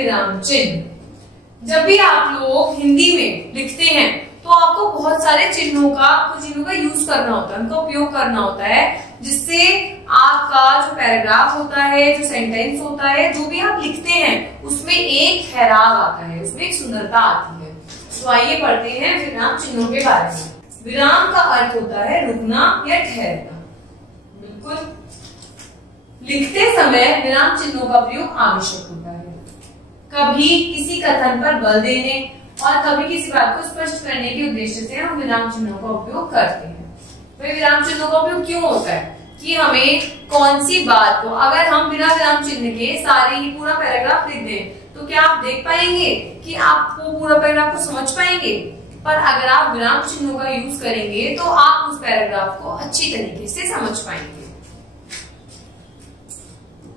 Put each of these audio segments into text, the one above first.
विराम चिन्ह। जब भी आप लोग हिंदी में लिखते हैं तो आपको बहुत सारे चिन्हों का यूज करना होता है, उनका उपयोग करना होता है, जिससे आपका जो पैराग्राफ होता है, जो सेंटेंस होता है, जो भी आप लिखते हैं उसमें एक ठहराव आता है, उसमें एक सुंदरता आती है। तो आइए पढ़ते हैं विराम चिन्हों के बारे में। विराम का अर्थ होता है रुकना या ठहरना। बिल्कुल, लिखते समय विराम चिन्हों का प्रयोग आवश्यक होता है। कभी किसी कथन पर बल देने और कभी किसी बात को स्पष्ट करने के उद्देश्य से हम विराम चिन्हों का उपयोग करते हैं। तो विराम चिन्हों का उपयोग क्यों होता है कि हमें कौन सी बात को, अगर हम बिना विराम चिन्ह के सारे ही पूरा पैराग्राफ लिख दें तो क्या आप देख पाएंगे कि आपको पूरा पैराग्राफ को समझ पाएंगे? पर अगर आप विराम चिन्हों का यूज करेंगे तो आप उस पैराग्राफ को अच्छी तरीके से समझ पाएंगे।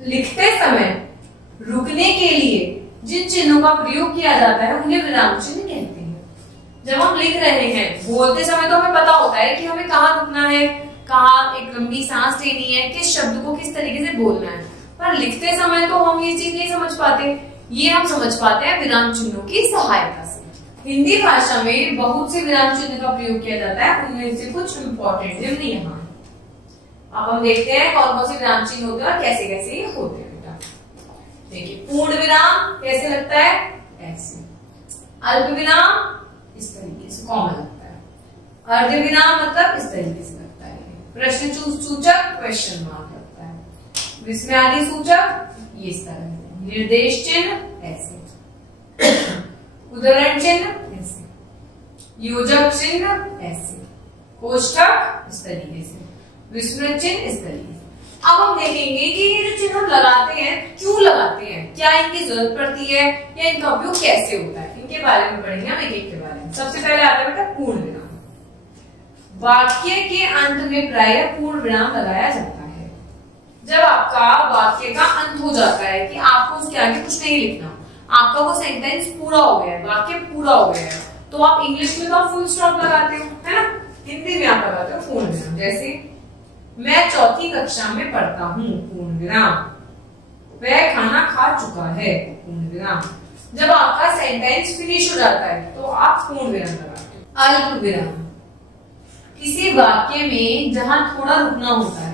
लिखते समय रुकने के लिए जिन चिन्हों का प्रयोग किया जाता है उन्हें विराम चिन्ह कहते हैं। जब हम लिख रहे हैं, बोलते समय तो हमें पता होता है कि हमें कहाँ रुकना है, कहाँ एक लंबी सांस लेनी है, किस शब्द को किस तरीके से बोलना है, पर लिखते समय तो हम ये चीज नहीं समझ पाते। ये हम समझ पाते हैं विराम चिन्हों की सहायता से। हिंदी भाषा में बहुत से विराम चिन्ह का प्रयोग किया जाता है, उनमें से कुछ इंपॉर्टेंट निम्न यहाँ है। अब हम देखते हैं कौन कौन से विराम चिन्ह होते हैं और कैसे कैसे ये होते हैं। बेटा देखिए, पूर्ण विराम कैसे लगता है? ऐसे। अल्प विराम इस तरीके से कॉमन लगता है। अर्ध विराम मतलब इस तरीके से लगता है। प्रश्न सूचक क्वेश्चन मार्क लगता है। विस्मयादि सूचक ये इस तरह है। निर्देश चिन्ह ऐसे। उदाहरण चिन्ह ऐसे। योजक चिन्ह ऐसे। कोष्ठक इस तरीके से। विस्मृत चिन्ह इस तरीके से। अब हम देखेंगे कि ये जो चिन्ह हम लगाते हैं क्यों लगाते हैं, क्या इनकी जरूरत पड़ती है या इनका उपयोग कैसे होता है, इनके बारे में पढ़ेंगे हम एक-एक के बारे में। सबसे पहले आता है बेटा पूर्ण विराम। वाक्य के अंत में प्रायः पूर्ण विराम लगाया जाता है। जब आपका वाक्य का अंत हो जाता है कि आपको उसके आगे कुछ नहीं लिखना, आपका वो सेंटेंस पूरा हो गया है, वाक्य पूरा हो गया है, तो आप इंग्लिश में तो आप फुल स्टॉप लगाते हो, है ना? हिंदी में आप लगाते हो पूर्ण विराम। जैसे मैं चौथी कक्षा में पढ़ता हूँ, पूर्ण विराम। वह खाना खा चुका है, पूर्ण विराम। जब आपका सेंटेंस फिनिश हो जाता है तो आप पूर्ण विराम लगाते हो। अल्प विराम, किसी वाक्य में जहां थोड़ा रुकना होता है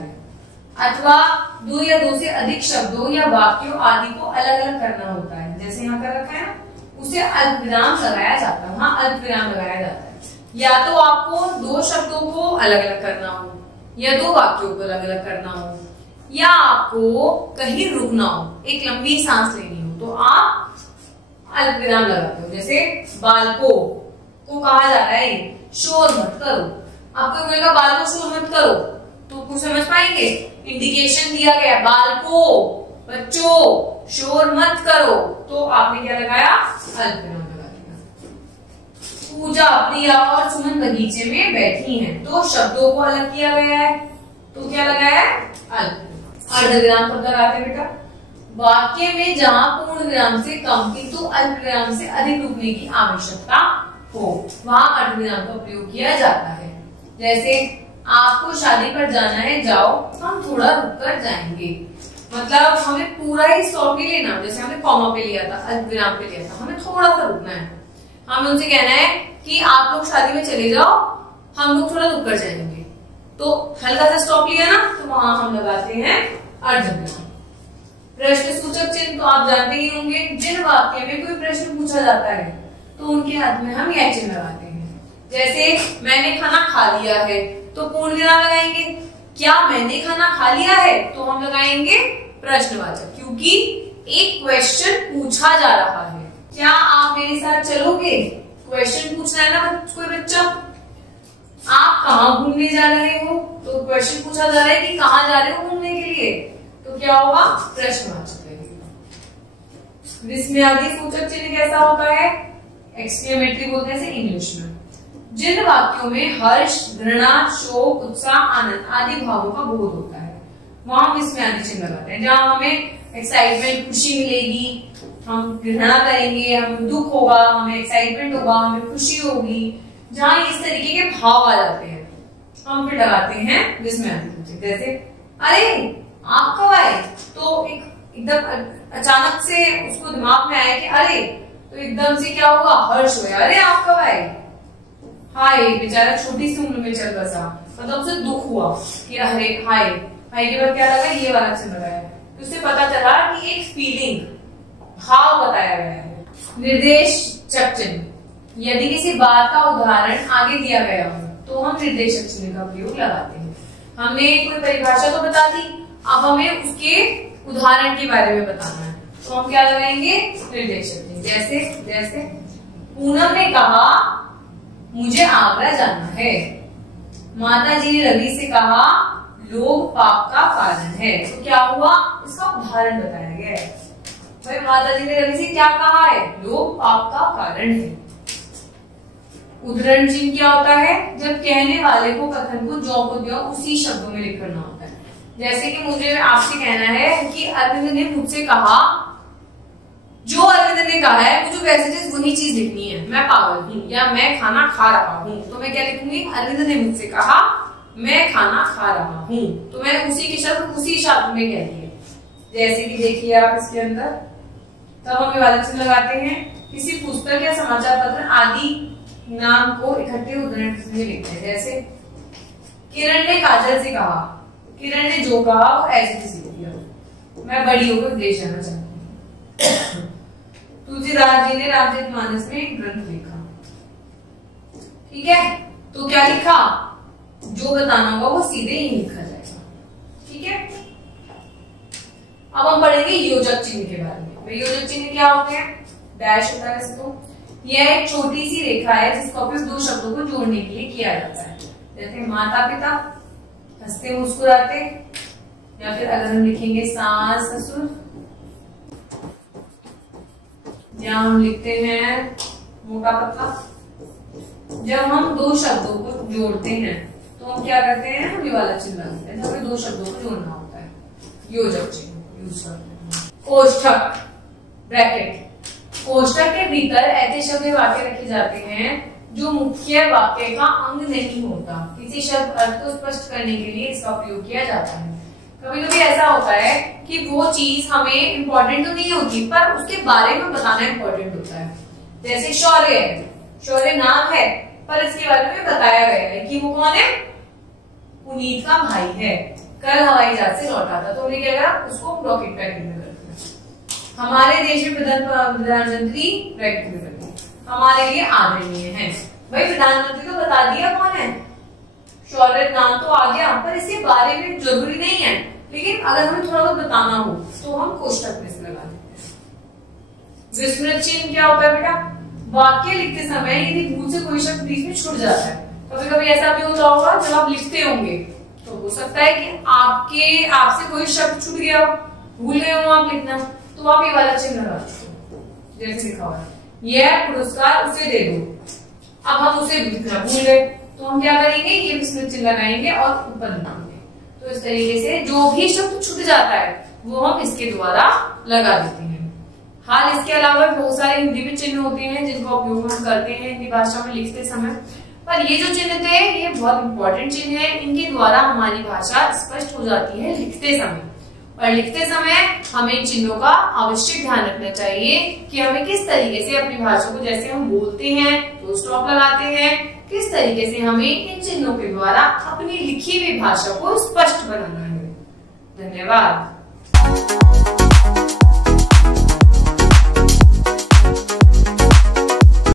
अथवा दो या दो से अधिक शब्दों या वाक्यों आदि को अलग अलग करना होता है, जैसे यहाँ कर रखा है ना, उसे अल्प विराम लगाया जाता है। वहां अल्प विराम लगाया जाता है। या तो आपको दो शब्दों को अलग अलग करना हो, या दो वाक्यों को अलग अलग करना हो, या आपको कहीं रुकना हो, एक लंबी सांस लेनी हो, तो आप अल्प विराम लगाते हो। जैसे बालकों को कहा जाता है शोर मत करो, आपको बोलेगा बालकों शोर मत करो, तो कुछ समझ पाएंगे? इंडिकेशन दिया गया, बालकों बच्चों शोर मत करो, तो आपने क्या लगाया? अल्प विराम लगा दिया। पूजा, प्रिया और सुमन बगीचे में बैठी हैं, तो शब्दों को अलग किया गया है, तो क्या लगाया? अल्प। अर्ध विराम कब लगाते बेटा? वाक्य में जहां पूर्ण विराम से कम किंतु अल्प विराम से अधिक रुकने की आवश्यकता हो, वहां अर्ध विराम का प्रयोग किया जाता है। जैसे आपको शादी पर जाना है, जाओ, हम थोड़ा रुक कर जाएंगे। मतलब हमें पूरा ही स्टॉप नहीं लेना, जैसे हमने कॉमा पे लिया था, अल्प विराम पे लिया था, हमें थोड़ा सा रुकना है। हमें उनसे कहना है कि आप लोग शादी में चले जाओ, हम लोग थोड़ा रुक कर जाएंगे, तो हल्का सा स्टॉप लिया ना, तो वहां हम लगाते हैं अर्ध विराम। प्रश्न सूचक चिन्ह तो आप जानते ही होंगे, जिन वाक्य में कोई प्रश्न पूछा जाता है तो उनके हाथ में हम यह चिन्ह लगाते हैं। जैसे मैंने खाना खा लिया है, तो पूर्ण विराम लगाएंगे। क्या मैंने खाना खा लिया है, तो हम लगाएंगे प्रश्नवाचक, क्योंकि एक क्वेश्चन पूछा जा रहा है। क्या आप मेरे साथ चलोगे? क्वेश्चन पूछना है ना कोई बच्चा। आप कहाँ घूमने जा रहे हो, तो क्वेश्चन पूछा जा रहा है कि कहाँ जा रहे हो घूमने के लिए, तो क्या होगा? प्रश्नवाचक लगेगा। विस्मयादि सूचक चिन्ह कैसा होता है? एक्सक्लेमेटरी बोलते हैं इंग्लिश में। जिन वाक्यों में हर्ष, घृणा, शोक, उत्साह, आनंद आदि भावों का बोध होता है, वहां विस्मयादि चिन्ह लगाते हैं। जहां हमें एक्साइटमेंट, खुशी मिलेगी, हम घृणा करेंगे, हम दुख होगा, हमें एक्साइटमेंट होगा, हमें खुशी होगी, जहां इस तरीके के भाव आ जाते हैं, हम फिर लगाते हैं विस्मयादि सूचक। जैसे अरे आप कब आए, तो एक एकदम अचानक से उसको दिमाग में आया कि अरे, तो एकदम से क्या हुआ, हर्ष हुआ, अरे आप कब आए। हाय, बेचारा छोटी सी उम्र में चल बसा, मतलब उसे दुख हुआ कि अरे हाय, हाय के बाद क्या लगा, ये वाला चिन्ह लगाया। तो उससे पता चला कि एक फीलिंग, भाव बताया गया है। निर्देशक चिन्ह, यदि किसी बात का उदाहरण आगे दिया गया हो तो हम निर्देशक चिन्ह का प्रयोग लगाते हैं। हमने कोई परिभाषा तो बता दी, अब हमें उसके उदाहरण के बारे में बताना है, तो हम क्या लगाएंगे, निर्देशक चिन्ह। जैसे जैसे पूनम ने कहा मुझे आगरा जाना है। माता जी ने रवि से कहा लोभ पाप का कारण है। तो क्या हुआ, इसका उदाहरण बताया गया है। भाई माता जी ने रवि से क्या कहा है, लोभ पाप का कारण है। उद्धरण चिन्ह क्या होता है, जब कहने वाले को कथन को ज्यों को त्यों उसी शब्दों में लिखना होता है। जैसे कि मुझे आपसे कहना है कि अरविंद ने मुझसे कहा, जो अरविंद ने कहा है मुझे वैसे वही चीज लिखनी है, मैं पागल हूँ या मैं खाना खा रहा हूँ। तो मैं क्या लिखूंगी, अरविंद ने मुझसे कहा मैं खाना खा रहा हूँ, तो मैंने उसी के शब्द उसी शब्द में कह दिए। जैसे कि देखिए आप इसके अंदर, तब हम ये वाला चिन्ह लगाते हैं। किसी पुस्तक या समाचार पत्र आदि नाम को इकट्ठे उद्धरण में लिखते हैं। जैसे किरण ने काजल से कहा, किरण ने जो कहा वो ऐसे लिख दिया, मैं बड़ी होकर विदेश जाना चाहती हूँ। तुलसीदास जी ने रामचरितमानस में ग्रंथ लिखा, ठीक है, तो क्या लिखा, जो बताना होगा वो सीधे ही लिखा जाएगा, ठीक है। अब हम पढ़ेंगे योजक चिन्ह के बारे में। योजक चिन्ह क्या होते हैं, डैश होता है वैसे तो, यह एक छोटी सी रेखा है जिसका उपयोग दो शब्दों को जोड़ने के लिए किया जाता है। जैसे माता पिता, हंसते मुस्कुराते, या फिर अगर हम लिखेंगे सास ससुर, या हम लिखते हैं मोटा पतला। जब हम दो शब्दों को जोड़ते हैं तो हम क्या करते हैं, हम ये वाला चिन्ह लगाते हैं, हमें दो शब्दों को जोड़ना होता है, योजक चिन्ह यूज करते हैं। कोष्ठक, ब्रैकेट, कोष्ठक के भीतर ऐसे शब्द वाक्य रखे जाते हैं जो मुख्य वाक्य का अंग नहीं होता। किसी शब्द अर्थ को स्पष्ट करने के लिए इसका प्रयोग किया जाता है। कभी कभी ऐसा होता है कि वो चीज हमें इम्पोर्टेंट तो नहीं होती पर उसके बारे में बताना इम्पोर्टेंट होता है। जैसे शौर्य है, शौर्य नाम है पर इसके बारे में बताया गया है कि वो कौन है, पुनीत का भाई है, कल हवाई जहाज से लौटा था, तो उन्हें क्या करा, उसको रॉकेट पैकेट में कर दिया। हमारे देश में प्रधानमंत्री ब्रैकेट में कर दिया, हमारे लिए आदरणीय है। भाई प्रधानमंत्री तो बता दिया कौन है, शौर्य नाम तो आ गया पर इसके बारे में जरूरी नहीं है, लेकिन अगर हमें थोड़ा बहुत बताना हो तो हम कोष्ठक में से लगा देते हैं। विस्मृत चिन्ह क्या होता है बेटा, वाक्य लिखते समय यदि भूल से कोई शब्द बीच में छूट जाता है, कभी कभी ऐसा भी होता होगा जब आप लिखते होंगे तो हो सकता है कि आपसे कोई शब्द छूट गया हो, भूल गए हो आप लिखना, तो आप ये वाला चिन्ह लगा सकते हो। जैसे लिखा हुआ है, यह पुरस्कार उसे दे दो, अब हम उसे लिखना भूल गए तो हम क्या करेंगे, ये विस्मृत चिन्ह लगाएंगे और ऊपर लिखेंगे। तो इस तरीके से जो भी शब्द छूट जाता है वो हम इसके द्वारा लगा देते हैं। हाल इसके अलावा बहुत सारे हिंदी में चिन्ह होते हैं जिनका उपयोग हम करते हैं हिंदी भाषा में लिखते समय, पर ये जो चिन्ह थे ये बहुत इंपॉर्टेंट चिन्ह है, इनके द्वारा हमारी भाषा स्पष्ट हो जाती है लिखते समय। और लिखते समय हमें इन चिन्हों का आवश्यक ध्यान रखना चाहिए कि हमें किस तरीके से अपनी भाषा को, जैसे हम बोलते हैं तो स्टॉप लगाते हैं, किस तरीके से हमें इन चिन्हों के द्वारा अपनी लिखी हुई भाषा को स्पष्ट बनाना है। धन्यवाद।